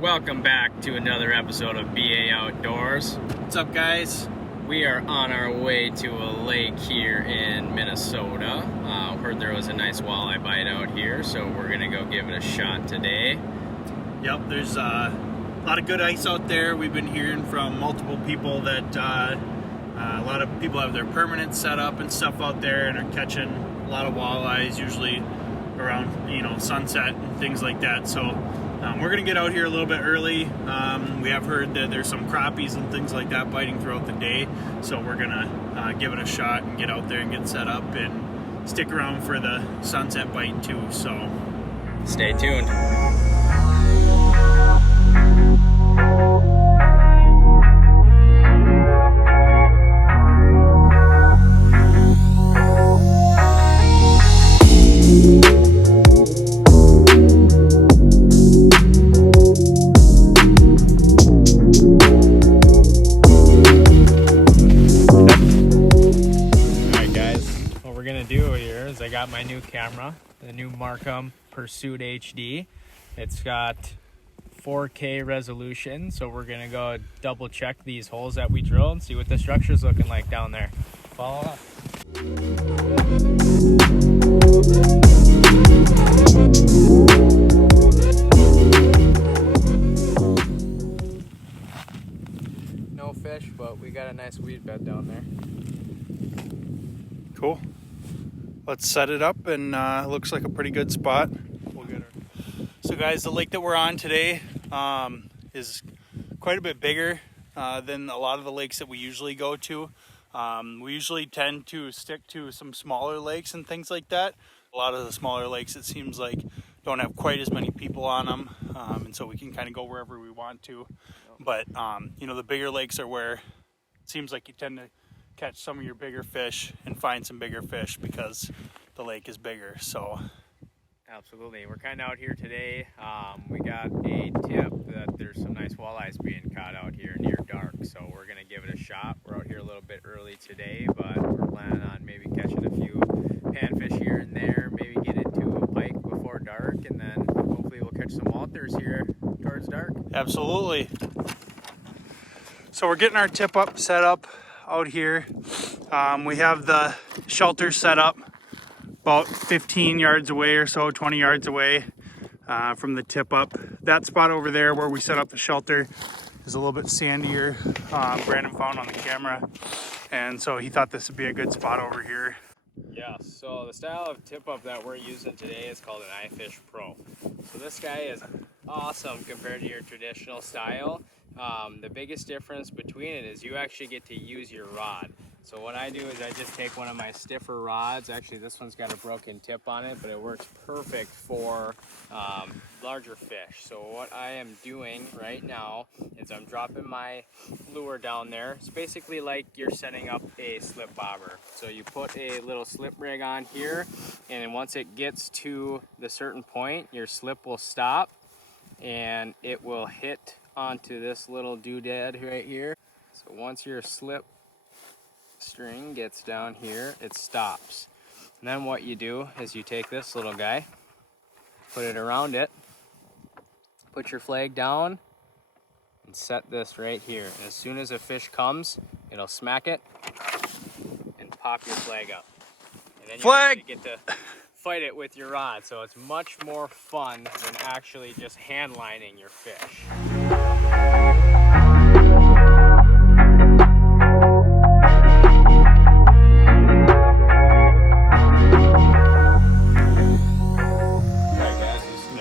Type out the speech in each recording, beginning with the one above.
Welcome back to another episode of BA Outdoors. What's up, guys? We are on our way to a lake here in Minnesota. Heard there was a nice walleye bite out here, so we're gonna go give it a shot today. Yep, there's a lot of good ice out there. We've been hearing from multiple people that a lot of people have their permanent set up and stuff out there and are catching a lot of walleyes, usually around sunset and things like that. So we're gonna get out here a little bit early. We have heard that there's some crappies and things like that biting throughout the day, so we're gonna give it a shot and get out there and get set up and stick around for the sunset bite too. So stay tuned. I got my new camera, the new Markham Pursuit HD. It's got 4K resolution, so we're gonna go double check these holes that we drilled and see what the structure's looking like down there. Follow up. No fish, but we got a nice weed bed down there. cool. Let's set it up, and looks like a pretty good spot. We'll get her. So guys, the lake that we're on today is quite a bit bigger than a lot of the lakes that we usually go to. We usually tend to stick to some smaller lakes and things like that. A lot of the smaller lakes, it seems like, don't have quite as many people on them, and so we can kind of go wherever we want to. But the bigger lakes are where it seems like you tend to catch some of your bigger fish and find some bigger fish because the lake is bigger. So absolutely, we're kind of out here today. We got a tip that there's some nice walleyes being caught out here near dark, so we're gonna give it a shot. We're out here a little bit early today, but we're planning on maybe catching a few panfish here and there, maybe get into a pike before dark, and then hopefully we'll catch some walters here towards dark. Absolutely. So we're getting our tip up set up out here. We have the shelter set up about 15 yards away or so, 20 yards away from the tip up. That spot over there where we set up the shelter is a little bit sandier. Brandon found on the camera, and so he thought this would be a good spot over here. Yeah, so the style of tip up that we're using today is called an iFish Pro. So this guy is awesome compared to your traditional style. The biggest difference between it is you actually get to use your rod. So what I do is I just take one of my stiffer rods. Actually, this one's got a broken tip on it, but it works perfect for larger fish. So what I am doing right now is I'm dropping my lure down there. It's basically like you're setting up a slip bobber. So you put a little slip rig on here, and then once it gets to the certain point, your slip will stop and it will hit onto this little doodad right here. So once your slip string gets down here, it stops. And then what you do is you take this little guy, put it around it, put your flag down, and set this right here. And as soon as a fish comes, it'll smack it and pop your flag up. And then you Flag! get to fight it with your rod. So it's much more fun than actually just hand lining your fish.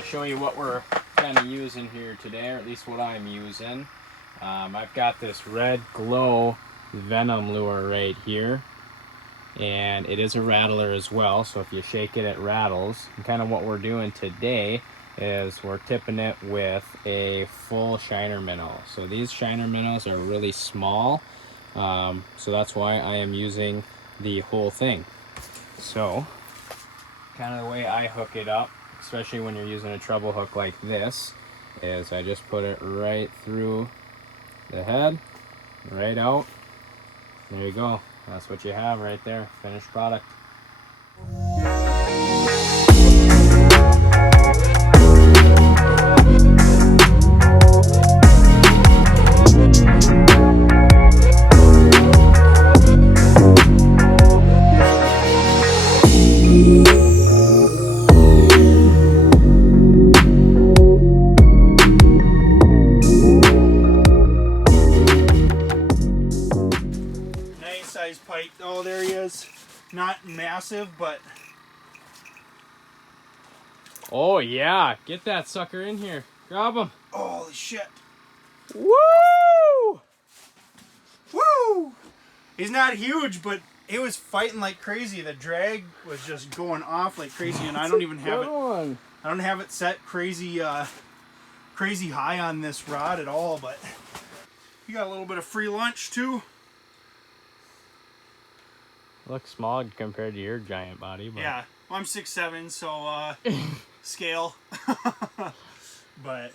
Show you what we're kind of using here today, or at least what I'm using. I've got this red glow venom lure right here, and it is a rattler as well, so if you shake it, it rattles. And kind of what we're doing today is we're tipping it with a full shiner minnow. So these shiner minnows are really small, so that's why I am using the whole thing. So kind of the way I hook it up, especially when you're using a treble hook like this, is I just put it right through the head, right out. There you go. That's what you have right there, finished product. massive, but Oh yeah, get that sucker in here. Grab him. holy shit. Woo! Woo! He's not huge, but he was fighting like crazy. The drag was just going off like crazy, and I don't even have it. One. I don't have it set crazy, crazy high on this rod at all. But you got a little bit of free lunch too. Looks small compared to your giant body, but Yeah, well, I'm 6'7", so scale. But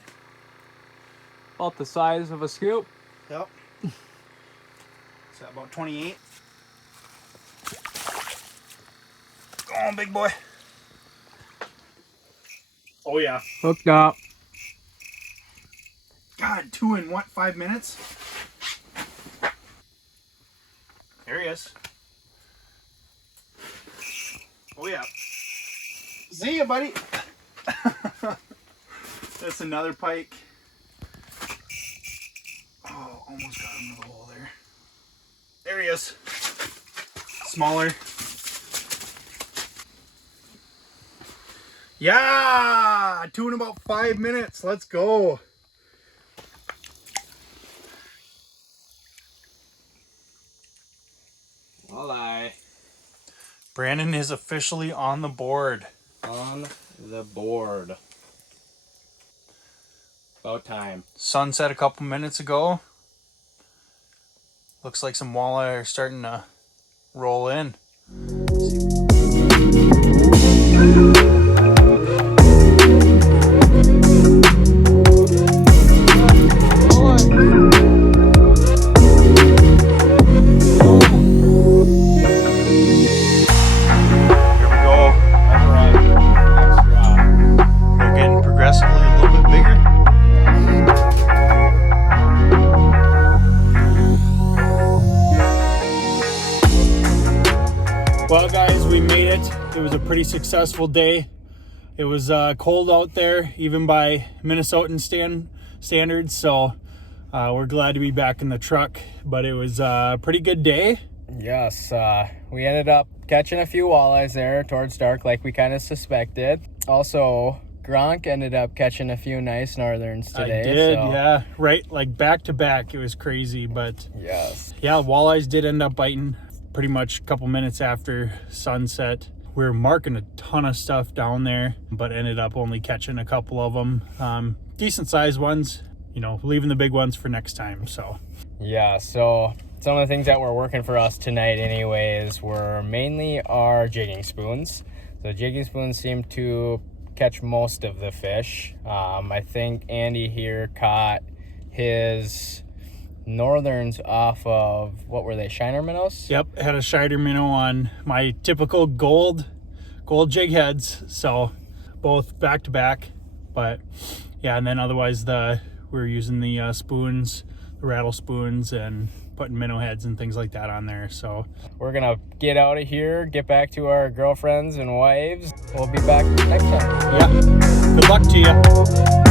about the size of a scoop. yep. So about 28. Go on, big boy. Oh yeah. Hooked up. God, 2 in what, 5 minutes? There he is. Oh yeah. See ya, buddy. That's another pike. Oh, almost got him in the hole there. There he is. Smaller. Yeah! 2 in about 5 minutes. Let's go. Walleye. Brandon is officially on the board. On the board. About time. Sunset a couple minutes ago. Looks like some walleye are starting to roll in. Well guys, we made it. It was a pretty successful day. It was cold out there, even by Minnesotan standards, so we're glad to be back in the truck, but it was a pretty good day. Yes, we ended up catching a few walleyes there towards dark like we kind of suspected. Also, Gronk ended up catching a few nice northerns today. I did, so. yeah. Right, like back to back. It was crazy, but Yes. yeah, walleyes did end up biting pretty much a couple minutes after sunset. We were marking a ton of stuff down there, but ended up only catching a couple of them. Decent sized ones, you know, leaving the big ones for next time, so. Yeah, so some of the things that were working for us tonight anyways were mainly our jigging spoons. So jigging spoons seem to catch most of the fish. I think Andy here caught his northerns off of, what were they, shiner minnows? Yep, had a shiner minnow on my typical gold jig heads, so both back to back. But yeah, and then otherwise we're using the spoons, the rattle spoons, and putting minnow heads and things like that on there. So we're gonna get out of here, get back to our girlfriends and wives. We'll be back next time. yeah, good luck to you.